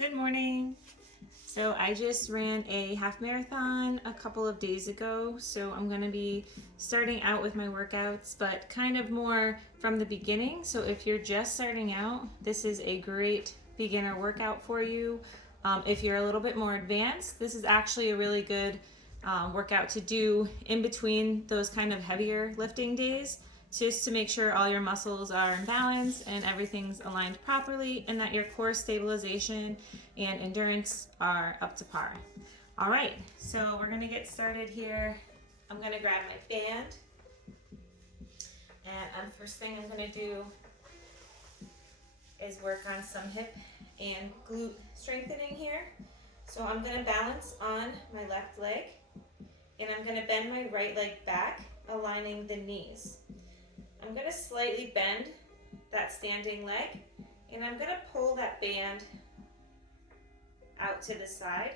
Good morning. So I just ran a half marathon a couple of days ago, so I'm going to be starting out with my workouts, but kind of more from the beginning. So if you're just starting out, this is a great beginner workout for you. If you're a little bit more advanced, this is actually a really good workout to do in between those kind of heavier lifting days, just to make sure all your muscles are in balance and everything's aligned properly and that your core stabilization and endurance are up to par. All right, so we're gonna get started here. I'm gonna grab my band, and first thing I'm gonna do is work on some hip and glute strengthening here. So I'm gonna balance on my left leg, and I'm gonna bend my right leg back, aligning the knees. I'm gonna slightly bend that standing leg, and I'm gonna pull that band out to the side,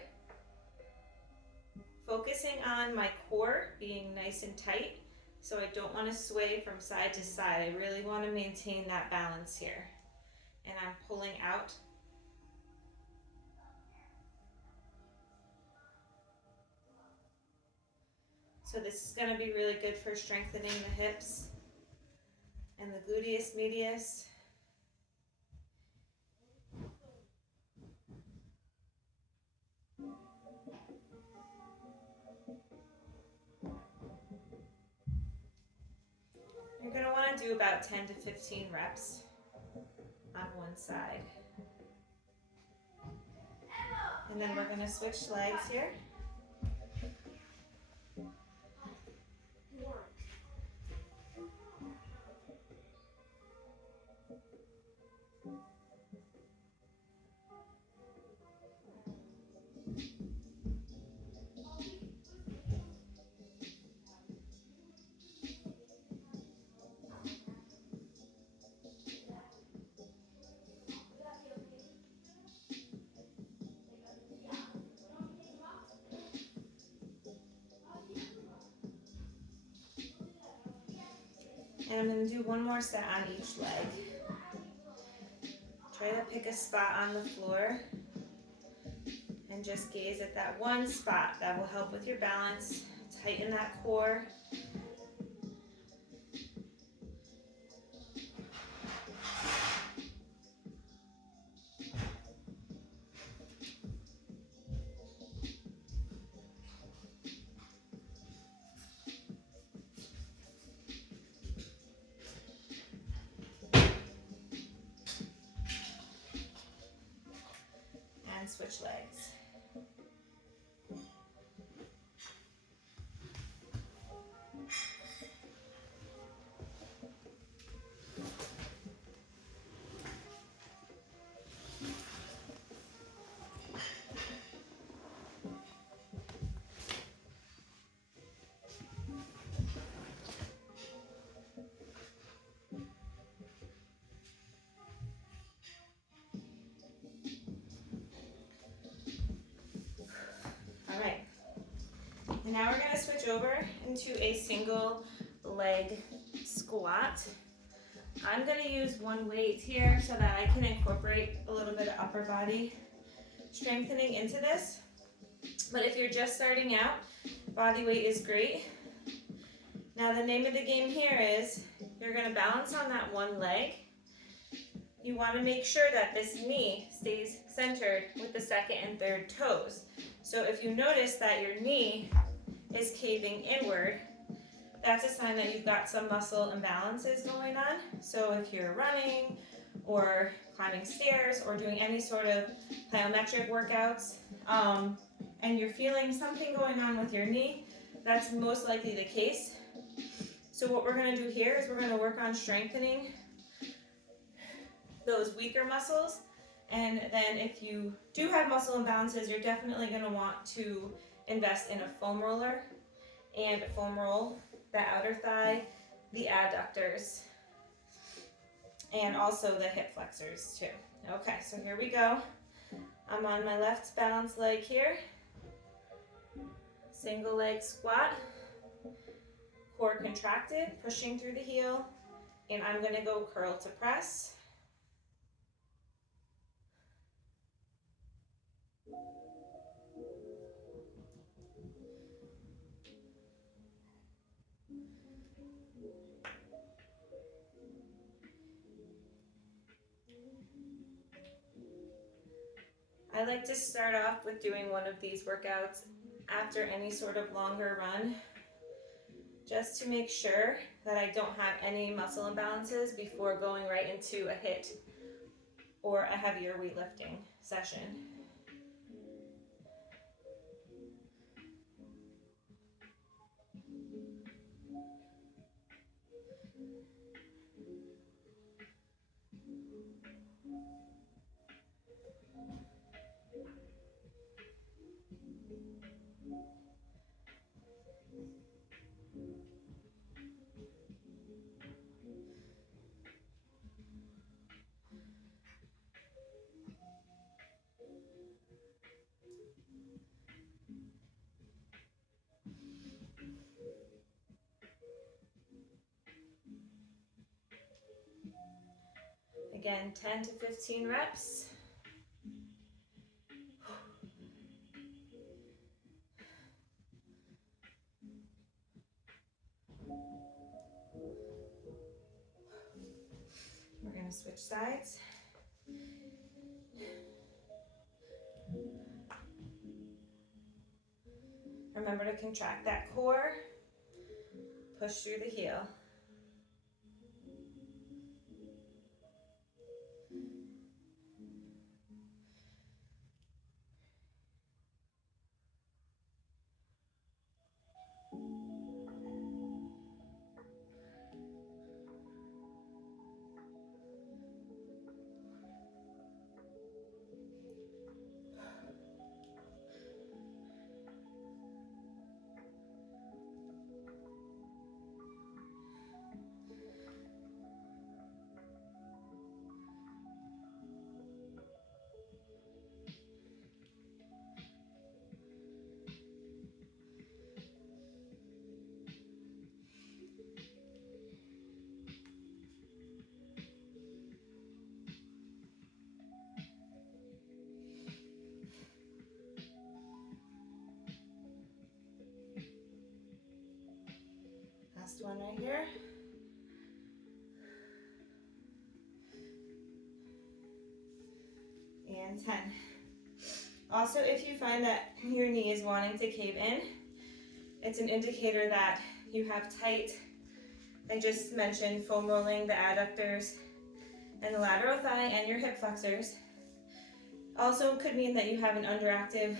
focusing on my core being nice and tight, so I don't want to sway from side to side. I really want to maintain that balance here. And I'm pulling out. So this is going to be really good for strengthening the hips and the gluteus medius. You're going to want to do about 10 to 15 reps on one side. And then we're going to switch legs here. And I'm going to do one more set on each leg. Try to pick a spot on the floor and just gaze at that one spot. That will help with your balance, tighten that core. And switch legs. All right. And now we're going to switch over into a single leg squat. I'm going to use one weight here so that I can incorporate a little bit of upper body strengthening into this. But if you're just starting out, body weight is great. Now the name of the game here is you're going to balance on that one leg. You want to make sure that this knee stays centered with the second and third toes. So if you notice that your knee is caving inward, that's a sign that you've got some muscle imbalances going on. So if you're running or climbing stairs or doing any sort of plyometric workouts, and you're feeling something going on with your knee, that's most likely the case. So what we're going to do here is we're going to work on strengthening those weaker muscles. And then if you do have muscle imbalances, you're definitely going to want to invest in a foam roller and foam roll the outer thigh, the adductors, and also the hip flexors too. Okay, so here we go. I'm on my left balance leg here. Single leg squat. Core contracted, pushing through the heel. And I'm going to go curl to press. I like to start off with doing one of these workouts after any sort of longer run, just to make sure that I don't have any muscle imbalances before going right into a HIIT or a heavier weightlifting session. Again, 10 to 15 reps. We're going to switch sides. Remember to contract that core, push through the heel. Last one right here. And 10. Also, if you find that your knee is wanting to cave in, it's an indicator that you have tight, I just mentioned foam rolling the adductors and the lateral thigh and your hip flexors. Also could mean that you have an underactive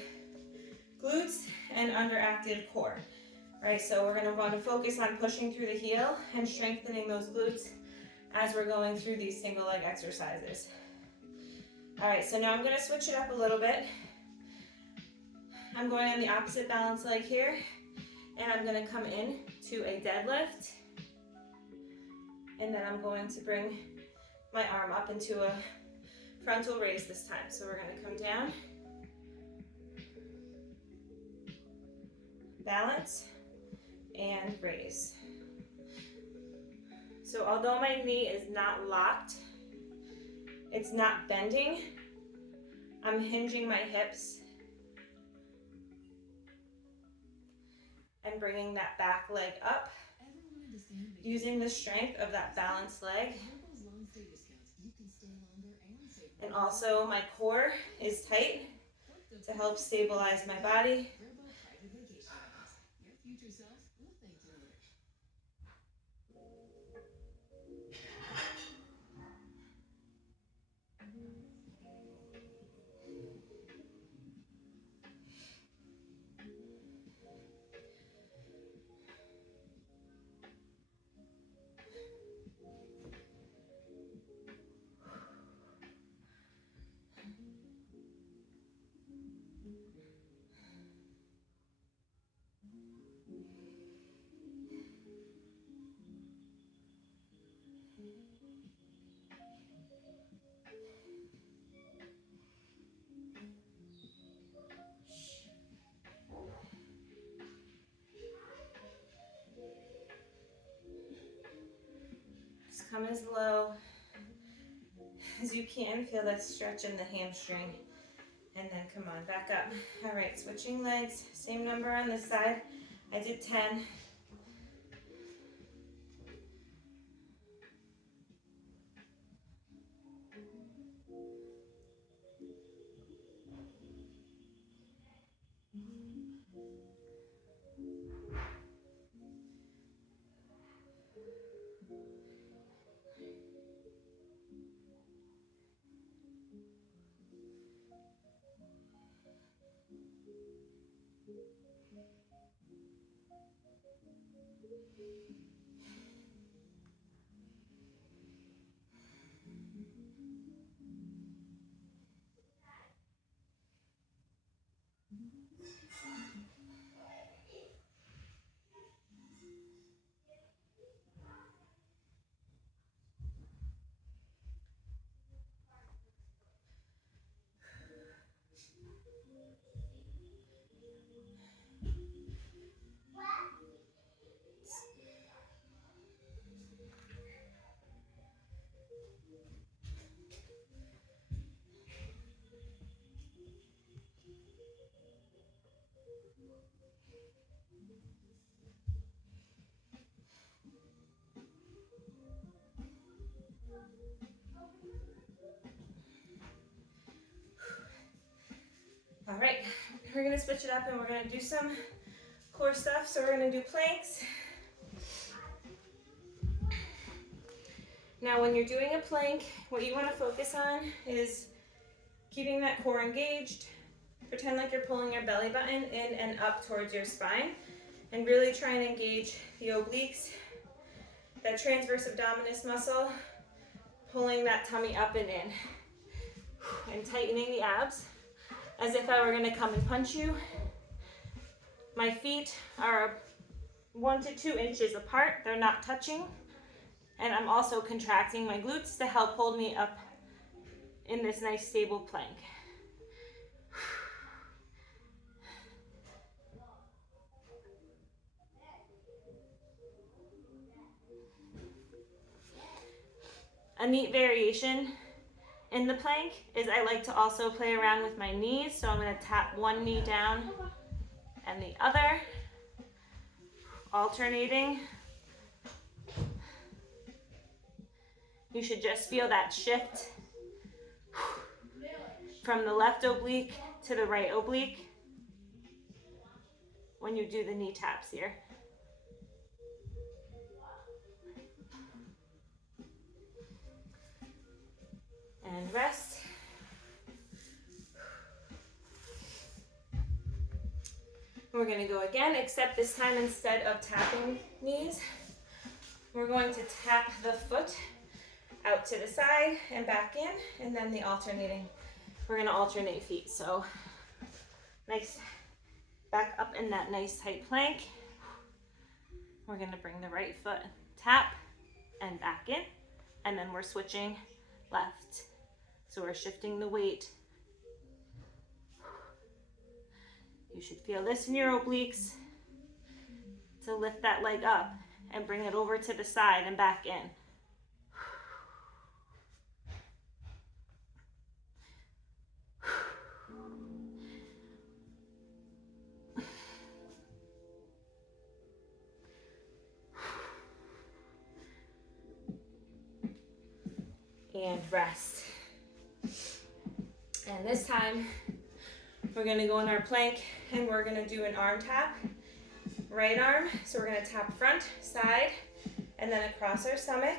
glutes and underactive core, right? So we're gonna wanna focus on pushing through the heel and strengthening those glutes as we're going through these single leg exercises. All right, so now I'm gonna switch it up a little bit. I'm going on the opposite balance leg here, and I'm gonna come in to a deadlift, and then I'm going to bring my arm up into a frontal raise this time. So we're gonna come down, balance, and raise. So although my knee is not locked, it's not bending, I'm hinging my hips and bringing that back leg up, using the strength of that balanced leg. And also my core is tight to help stabilize my body. Just come as low as you can. Feel that stretch in the hamstring. And then come on, back up. All right, switching legs. Same number on this side. I did 10. All right, we're gonna switch it up and we're gonna do some core stuff. So we're gonna do planks. Now when you're doing a plank, what you wanna focus on is keeping that core engaged. Pretend like you're pulling your belly button in and up towards your spine, and really try and engage the obliques, that transverse abdominis muscle, pulling that tummy up and in, and tightening the abs as if I were gonna come and punch you. My feet are 1 to 2 inches apart, they're not touching, and I'm also contracting my glutes to help hold me up in this nice stable plank. A neat variation in the plank is I like to also play around with my knees. So I'm going to tap one knee down and the other, alternating. You should just feel that shift from the left oblique to the right oblique when you do the knee taps here. And rest. We're going to go again, except this time instead of tapping knees, we're going to tap the foot out to the side and back in, and then the alternating. We're going to alternate feet. So nice, back up in that nice tight plank. We're going to bring the right foot, tap, and back in, and then we're switching left. So we're shifting the weight. You should feel this in your obliques to lift that leg up and bring it over to the side and back in. And rest. And this time, we're gonna go in our plank and we're gonna do an arm tap. Right arm, so we're gonna tap front, side, and then across our stomach.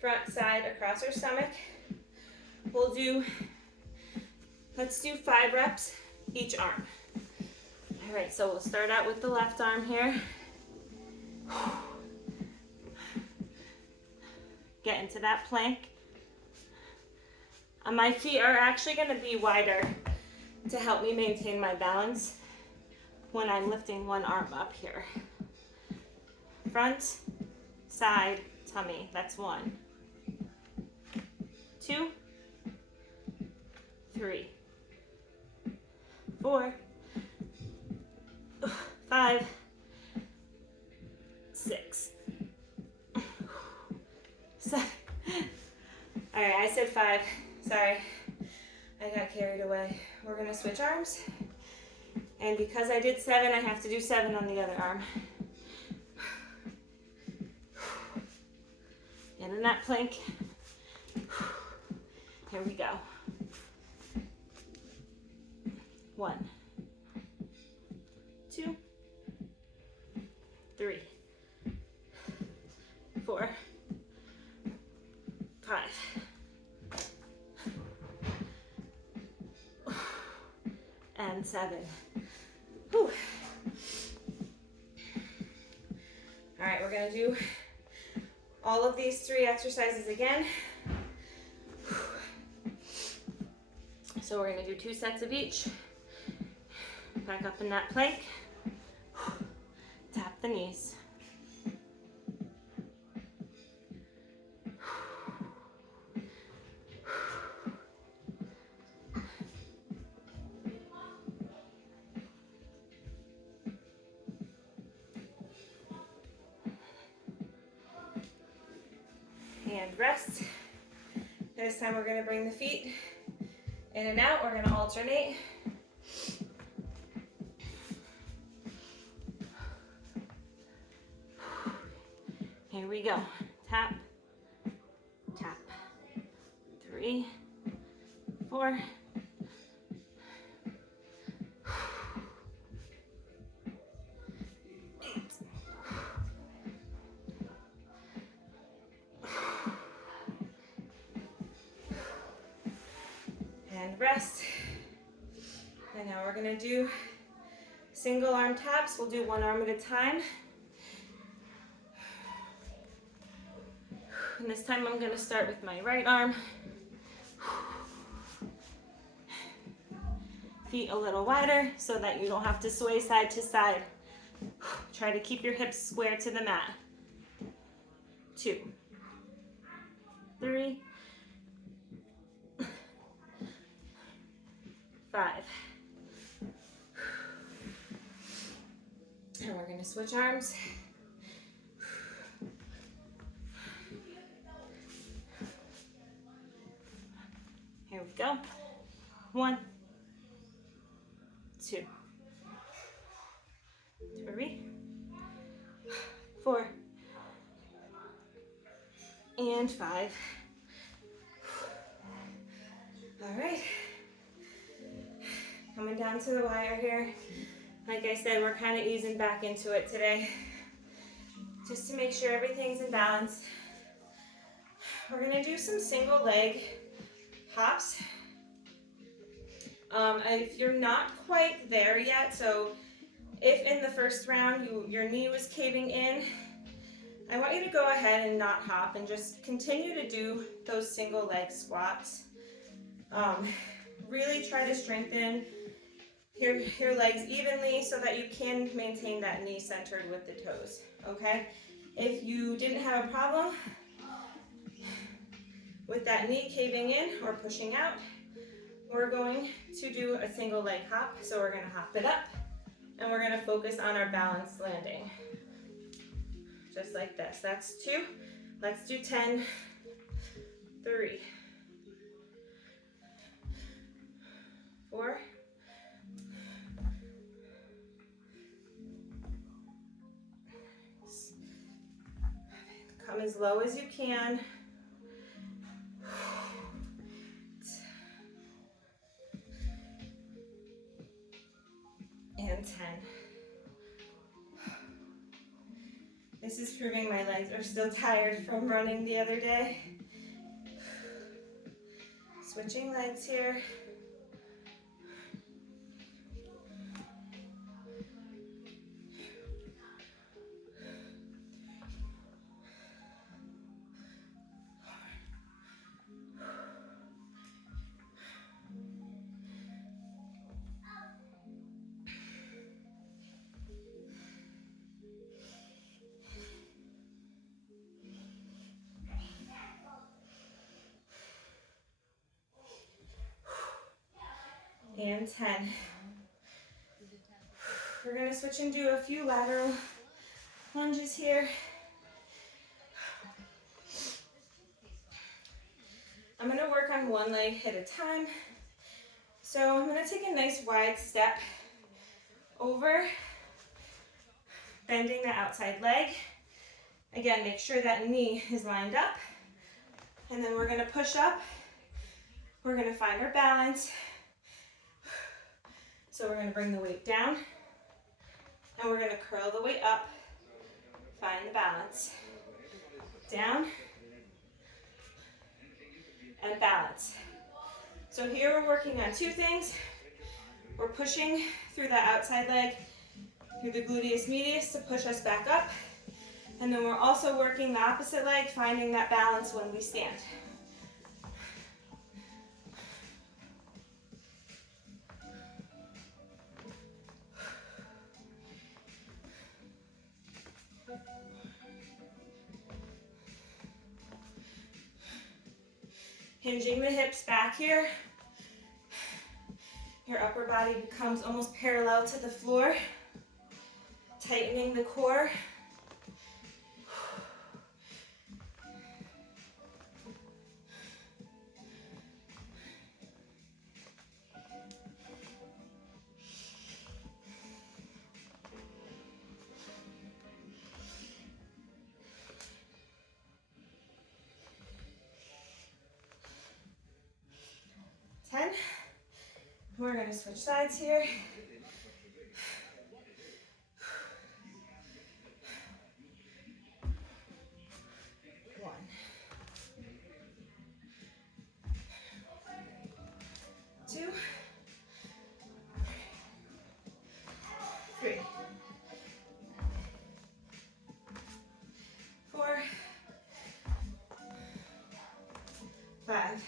Front, side, across our stomach. Let's do 5 reps each arm. All right, so we'll start out with the left arm here. Get into that plank. My feet are actually going to be wider to help me maintain my balance when I'm lifting one arm up here. Front, side, tummy. That's 1, 2, 3, 4, 5, 6, 7. All right, I said 5. Sorry, I got carried away. We're gonna switch arms. And because I did 7, I have to do 7 on the other arm. Get in that plank. Here we go. 1, 2, 3, 4, 5. And 7. Whew. All right, we're gonna do all of these 3 exercises again. So we're gonna do 2 sets of each. Back up in that plank. Tap the knees. And rest. This time we're going to bring the feet in and out. We're going to alternate. Here we go. Tap, tap. 3, 4. And rest. And now we're going to do single arm taps. We'll do 1 arm at a time. And this time I'm going to start with my right arm. Feet a little wider so that you don't have to sway side to side. Try to keep your hips square to the mat. 2, 3, 5. And we're going to switch arms. Here we go. 1, 2, 3, 4, and 5. All right. Coming down to the wire here. Like I said, we're kind of easing back into it today, just to make sure everything's in balance. We're gonna do some single leg hops. If you're not quite there yet, so if in the first round your knee was caving in, I want you to go ahead and not hop and just continue to do those single leg squats. Really try to strengthen your legs evenly so that you can maintain that knee centered with the toes, okay? If you didn't have a problem with that knee caving in or pushing out, we're going to do a single leg hop. So we're gonna hop it up and we're gonna focus on our balanced landing. Just like this, that's 2. Let's do 10, 3, 4, 5. Come as low as you can. And 10. This is proving my legs are still tired from running the other day. Switching legs here. And 10. We're going to switch and do a few lateral lunges here. I'm going to work on one leg at a time. So I'm going to take a nice wide step over, bending the outside leg. Again, make sure that knee is lined up. And then we're going to push up. We're going to find our balance. So we're going to bring the weight down, and we're going to curl the weight up, find the balance. Down, and balance. So here we're working on 2 things. We're pushing through that outside leg, through the gluteus medius to push us back up. And then we're also working the opposite leg, finding that balance when we stand. Hinging the hips back here. Your upper body becomes almost parallel to the floor. Tightening the core. We're going to switch sides here. 1, 2, 3, 4, 5,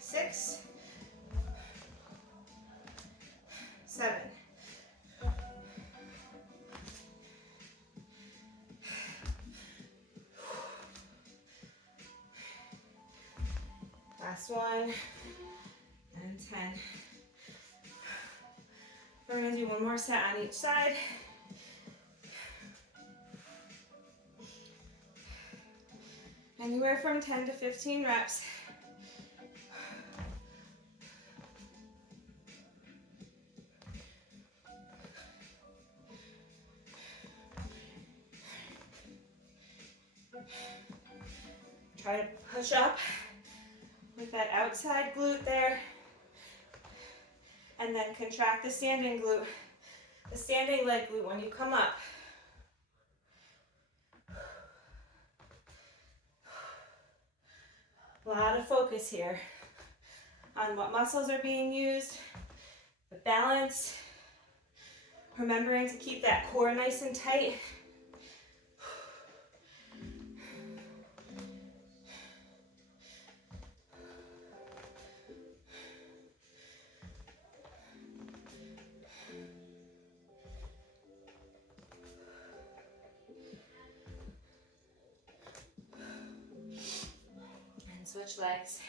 6, 7, 1, and 10. We're going to do one more set on each side. Anywhere from 10 to 15 reps. Try to push up with that outside glute there, and then contract the standing glute, the standing leg glute when you come up. A lot of focus here on what muscles are being used, the balance, remembering to keep that core nice and tight. Switch legs.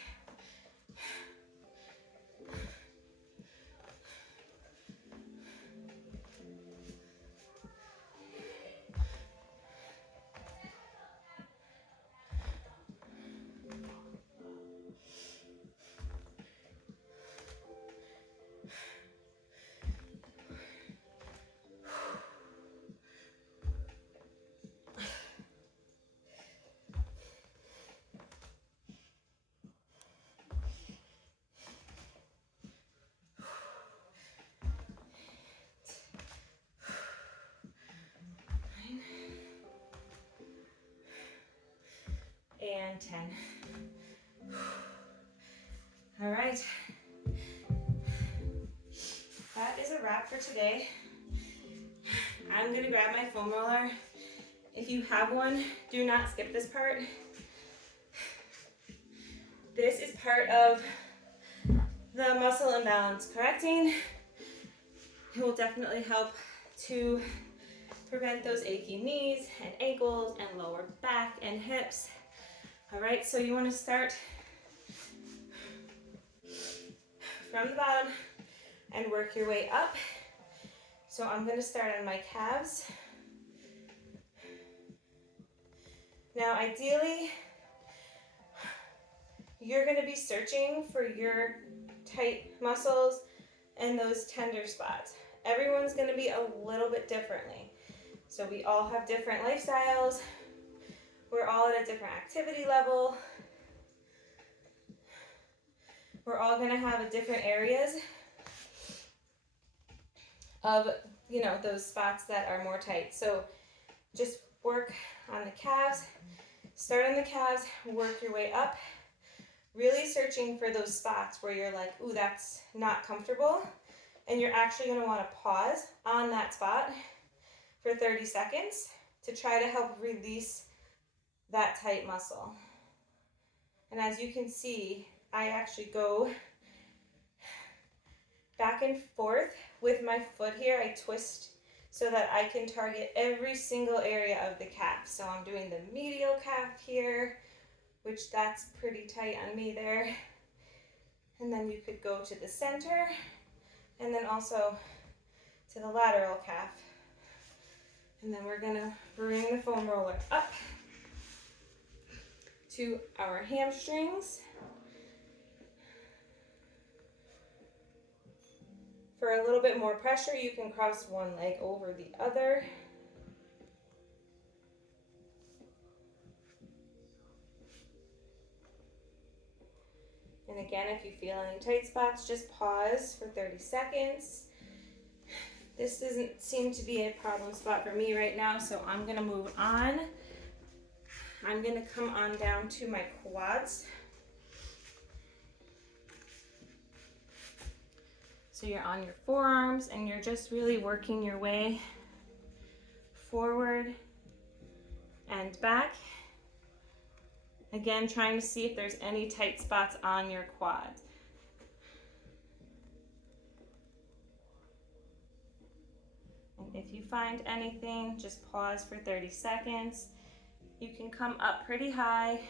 And 10. All right. That is a wrap for today. I'm going to grab my foam roller. If you have one, do not skip this part. This is part of the muscle imbalance correcting. It will definitely help to prevent those achy knees and ankles and lower back and hips. All right, so you want to start from the bottom and work your way up. So I'm going to start on my calves. Now, ideally, you're going to be searching for your tight muscles and those tender spots. Everyone's going to be a little bit differently. So we all have different lifestyles. We're all at a different activity level. We're all going to have a different areas of, those spots that are more tight. So just work on the calves. Start on the calves, work your way up. really searching for those spots where you're like, ooh, that's not comfortable. And you're actually going to want to pause on that spot for 30 seconds to try to help release that tight muscle. And as you can see, I actually go back and forth with my foot here. I twist so that I can target every single area of the calf. So I'm doing the medial calf here, which that's pretty tight on me there. And then you could go to the center and then also to the lateral calf. And then we're gonna bring the foam roller up to our hamstrings. For a little bit more pressure, you can cross one leg over the other. And again, if you feel any tight spots, just pause for 30 seconds. This doesn't seem to be a problem spot for me right now, so I'm gonna move on. I'm gonna come on down to my quads. So you're on your forearms and you're just really working your way forward and back. Again, trying to see if there's any tight spots on your quads. And if you find anything, just pause for 30 seconds. You can come up pretty high.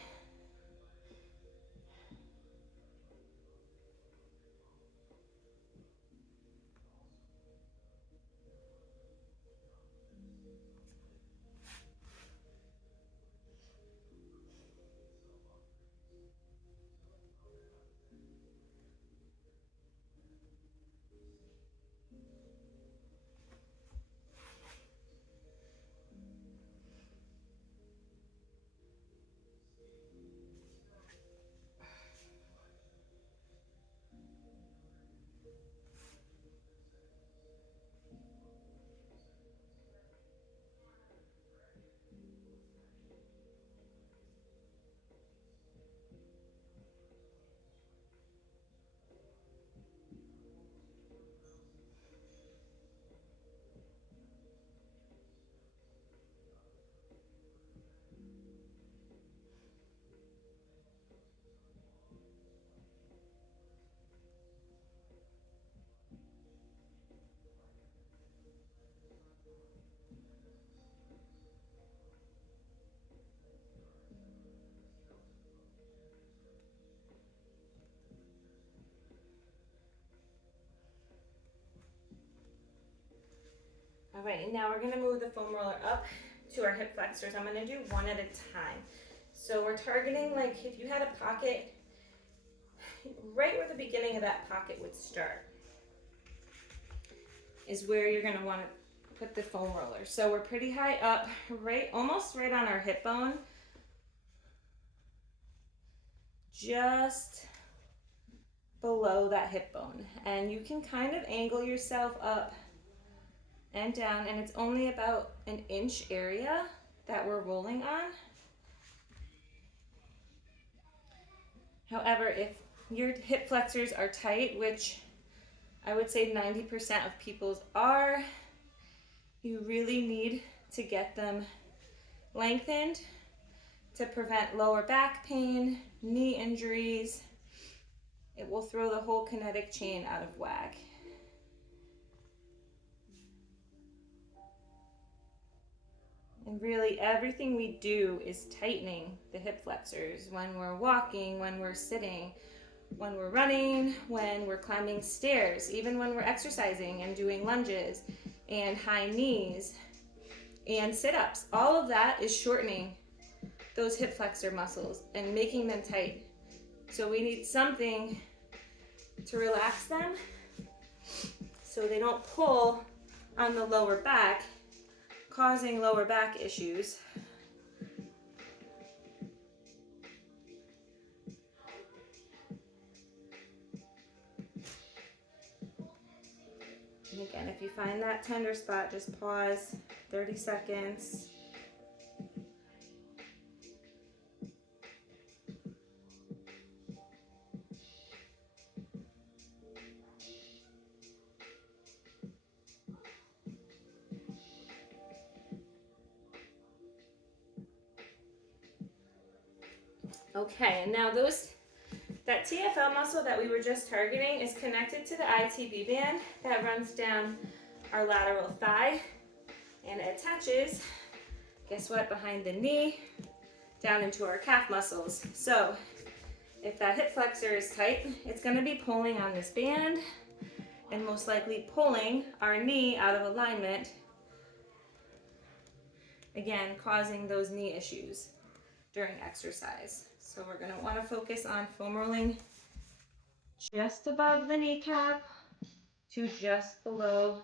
All right, and now we're gonna move the foam roller up to our hip flexors. I'm gonna do one at a time. So we're targeting, like if you had a pocket, right where the beginning of that pocket would start is where you're gonna wanna put the foam roller. So we're pretty high up, right, almost right on our hip bone. Just below that hip bone. And you can kind of angle yourself up and down, and it's only about an inch area that we're rolling on. However, if your hip flexors are tight, which I would say 90% of people's are, you really need to get them lengthened to prevent lower back pain, knee injuries. It will throw the whole kinetic chain out of whack. And really everything we do is tightening the hip flexors when we're walking, when we're sitting, when we're running, when we're climbing stairs, even when we're exercising and doing lunges and high knees and sit-ups. All of that is shortening those hip flexor muscles and making them tight. So we need something to relax them so they don't pull on the lower back, causing lower back issues. And again, if you find that tender spot, just pause 30 seconds. Okay, and now that TFL muscle that we were just targeting is connected to the ITB band that runs down our lateral thigh, and it attaches, guess what, behind the knee, down into our calf muscles. So if that hip flexor is tight, it's gonna be pulling on this band and most likely pulling our knee out of alignment, again, causing those knee issues during exercise. So we're gonna wanna focus on foam rolling just above the kneecap to just below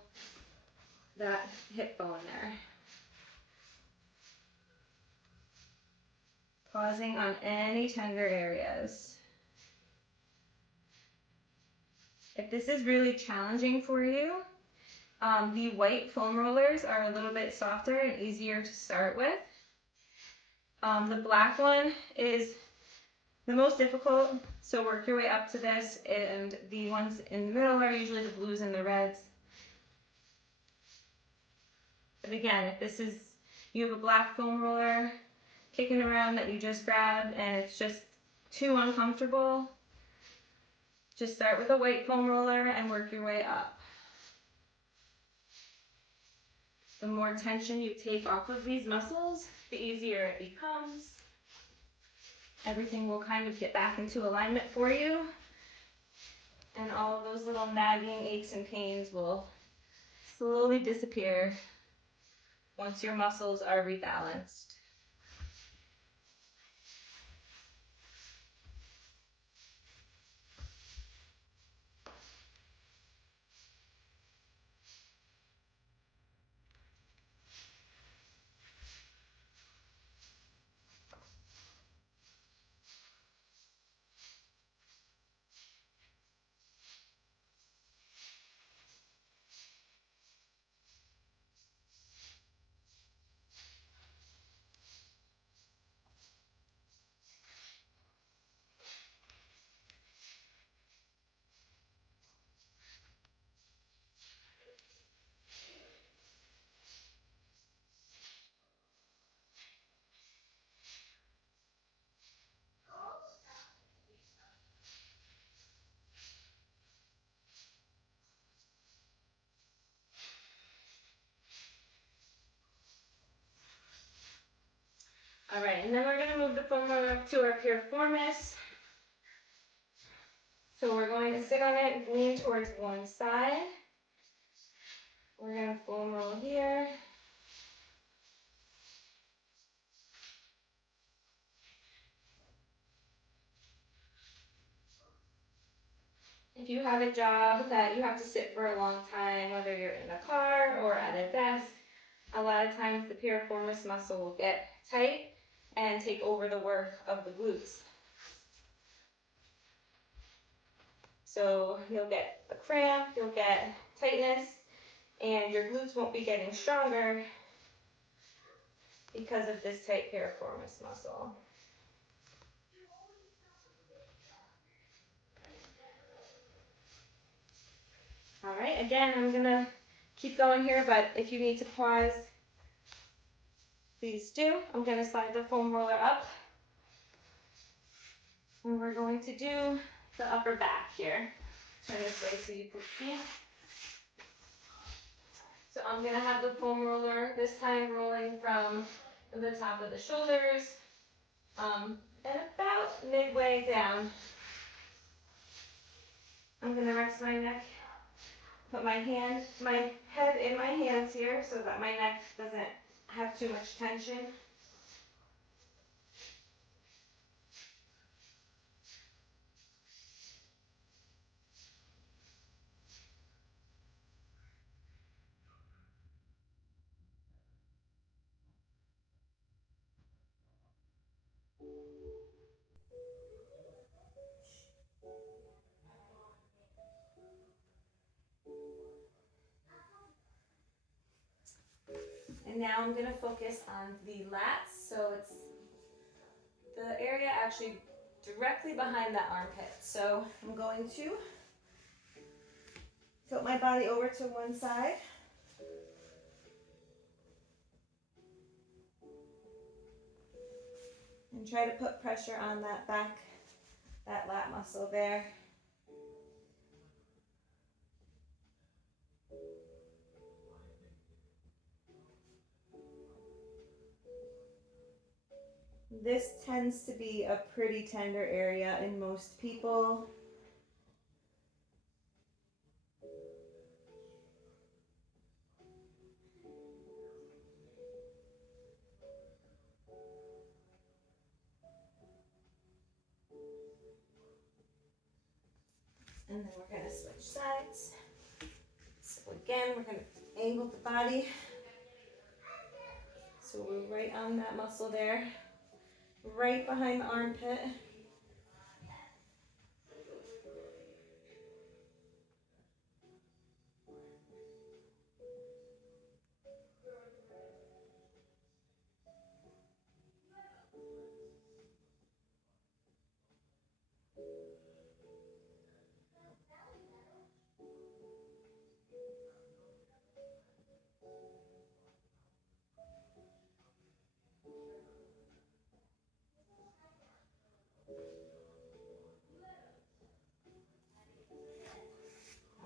that hip bone there. Pausing on any tender areas. If this is really challenging for you, the white foam rollers are a little bit softer and easier to start with. The black one is the most difficult, so work your way up to this, and the ones in the middle are usually the blues and the reds. But again, if this is, you have a black foam roller kicking around that you just grabbed and it's just too uncomfortable, just start with a white foam roller and work your way up. The more tension you take off of these muscles, the easier it becomes. Everything will kind of get back into alignment for you, and all of those little nagging aches and pains will slowly disappear once your muscles are rebalanced. All right, and then we're going to move the foam roller up to our piriformis. So we're going to sit on it, lean towards one side. We're going to foam roll here. If you have a job that you have to sit for a long time, whether you're in a car or at a desk, a lot of times the piriformis muscle will get tight and take over the work of the glutes. So you'll get a cramp, you'll get tightness, and your glutes won't be getting stronger because of this tight piriformis muscle. All right, again, I'm gonna keep going here, but if you need to pause, please do. I'm gonna slide the foam roller up, and we're going to do the upper back here. Turn this way so you can see. So I'm gonna have the foam roller this time rolling from the top of the shoulders, and about midway down. I'm gonna rest my neck, put my head in my hands here so that my neck doesn't have too much tension. And now I'm gonna focus on the lats. So it's the area actually directly behind that armpit. So I'm going to tilt my body over to one side. And try to put pressure on that back, that lat muscle there. This tends to be a pretty tender area in most people. And then we're going to switch sides. So again, we're going to angle the body. So we're right on that muscle there, right behind the armpit.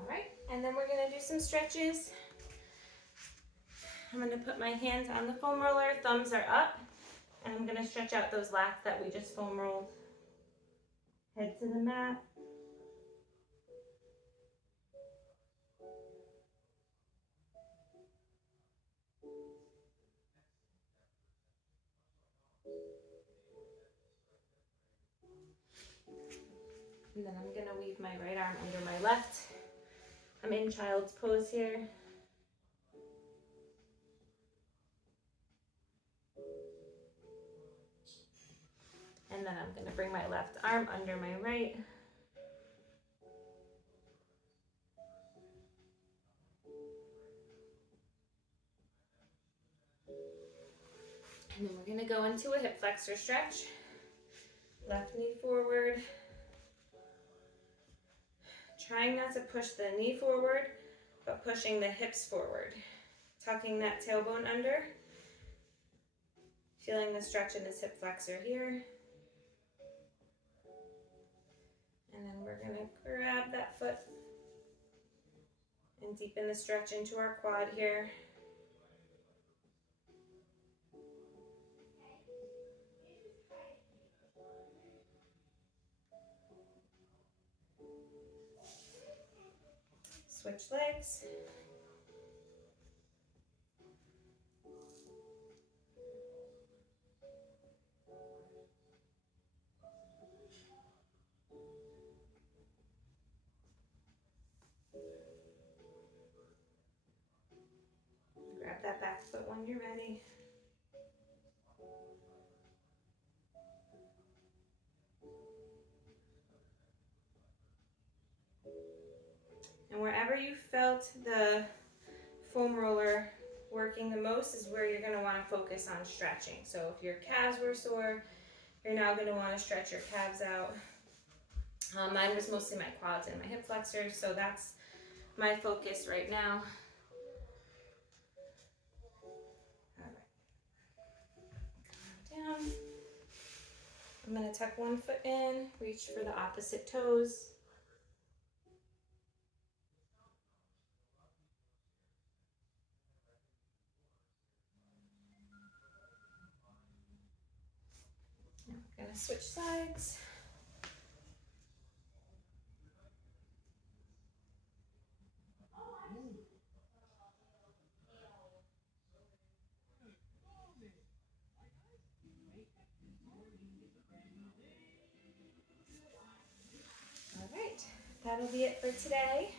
All right, and then we're going to do some stretches. I'm going to put my hands on the foam roller, thumbs are up, and I'm going to stretch out those lats that we just foam rolled. Head to the mat. And then I'm going to weave my right arm under my left. I'm in child's pose here. And then I'm going to bring my left arm under my right. And then we're going to go into a hip flexor stretch. Left knee forward. Trying not to push the knee forward, but pushing the hips forward. Tucking that tailbone under. Feeling the stretch in this hip flexor here. And then we're going to grab that foot and deepen the stretch into our quad here. Switch legs. Grab that back foot when you're ready. And wherever you felt the foam roller working the most is where you're going to want to focus on stretching. So if your calves were sore, you're now going to want to stretch your calves out. Mine was mostly my quads and my hip flexors, so that's my focus right now. All right. Down. I'm going to tuck one foot in, reach for the opposite toes. Now we're going to switch sides. All right, that'll be it for today.